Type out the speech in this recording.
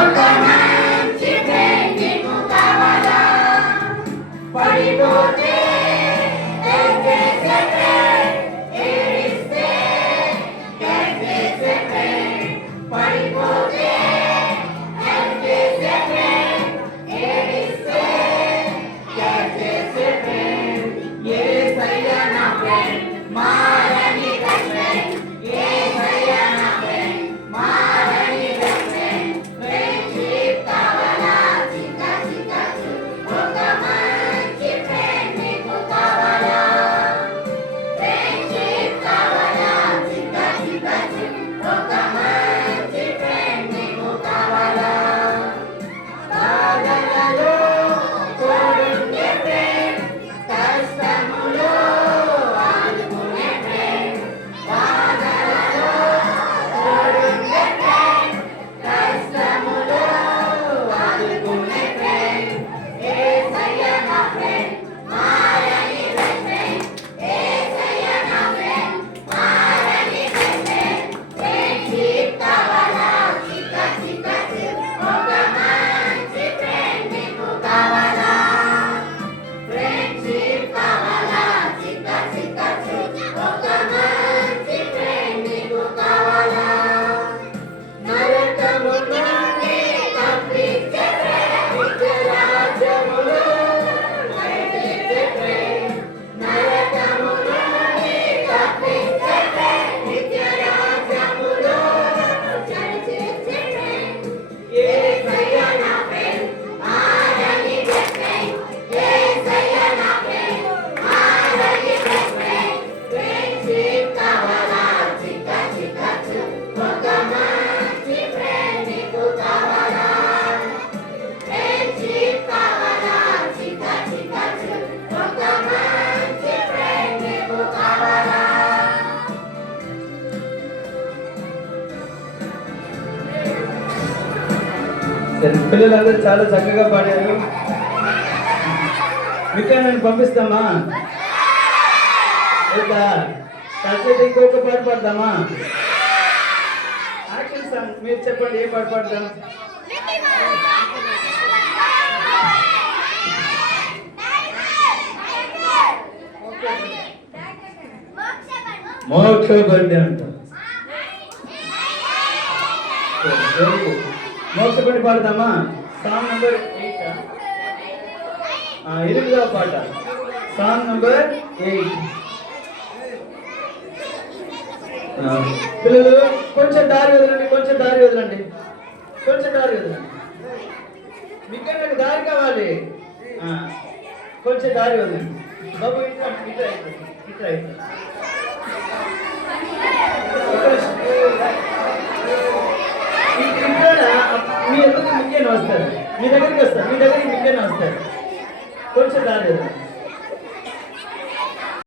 ఒక మంచి ఫ్రెండ్ నీకు కావాలా పడిపోతే help చేసే ఫ్రెండ్ ఏడిస్తే care చేసే ఫ్రెండ్ పడిపోతే help చేసే ఫ్రెండ్ ఏడిస్తే care చేసే ఫ్రెండ్ యేసయ్య నా ఫ్రెండ్ మారని బెస్ట్ ఫ్రెండ్ యేసయ్య నా ఫ్రెండ్ మారని బెస్ట్ ఫ్రెండ్ ఫ్రెండ్షిప్ కావాలా చిక్క చిక్క ఒక మంచి ఫ్రెండ్ నీకు కావాలా ఫ్రెండ్షిప్ కావాలా చిక్క చిక్క ఒక మంచి ఫ్రెండ్ నీకు కావాలా బాధలలో తోడుండే ఫ్రెండ్ కష్టములో ఆదుకునే ఫ్రెండ్ బాధలలో తోడుండే ఫ్రెండ్ కష్టములో ఆదుకునే ఫ్రెండ్ యేసయ్య నా ఫ్రెండ్ మారని బెస్ట్ ఫ్రెండ్ యేసయ్య నా ఫ్రెండ్ మారని బెస్ట్ ఫ్రెండ్ ఫ్రెండ్షిప్ కావాలా చిక్క చిక్క ఒక మంచి ఫ్రెండ్ నీకు కావాలా ఫ్రెండ్షిప్ కావాలా చిక్క చిక్క ఒక మంచి ఫ్రెండ్ నీకు కావాలా నరకము నుండి తప్పించే ఫ్రెండ్ నిత్యరాజ్యములో నడిపించే ఫ్రెండ్ నరకము నుండి తప్పించే ఫ్రెండ్ నిత్యరాజ్యములో నడిపించే ఫ్రెండ్ యేసయ్య నా ఫ్రెండ్ మారని బెస్ట్ ఫ్రెండ్ యేసయ్య నా ఫ్రెండ్ మారని బెస్ట్ ఫ్రెండ్ ఫ్రెండ్షిప్ కావాలా చిక్క చిక్క ఒక మంచి ఫ్రెండ్ నీకు కావాలా ఫ్రెండ్షిప్ కావాలా చిక్క చిక్క ఒక మంచి ఫ్రెండ్ నీకు కావాలా సరే, పిల్లలందరూ చాలా చక్కగా పాడారు. మీకు నన్ను పంపిస్తామా? లేదా కాకపోతే ఇంకొక పాట పాడదామా? యాక్షన్ సాంగ్ మీరు చెప్పండి, ఏ పాట పాడదాం? మోక్ష బండి అంట. మోక్ష బండి పాడదామా? సాంగ్ నంబర్ 8, 8వ పాట, సాంగ్ నంబర్ 8. పిల్లలు కొంచెం దారి వదలండి, కొంచెం దారి వదలండి, కొంచెం దారి వదలండి. మీకు నాకు దారి కావాలి, కొంచెం దారి వదలండి. బాబు ఇట్లా ఇట్లా ఇట్లా ఇట్లా మీ ఎదురు మిగ్గేనా వస్తారు, మీ దగ్గరికి వస్తారు, మీ దగ్గరికి మిగ్గేనా వస్తారు. కొంచెం దారి వదలండి.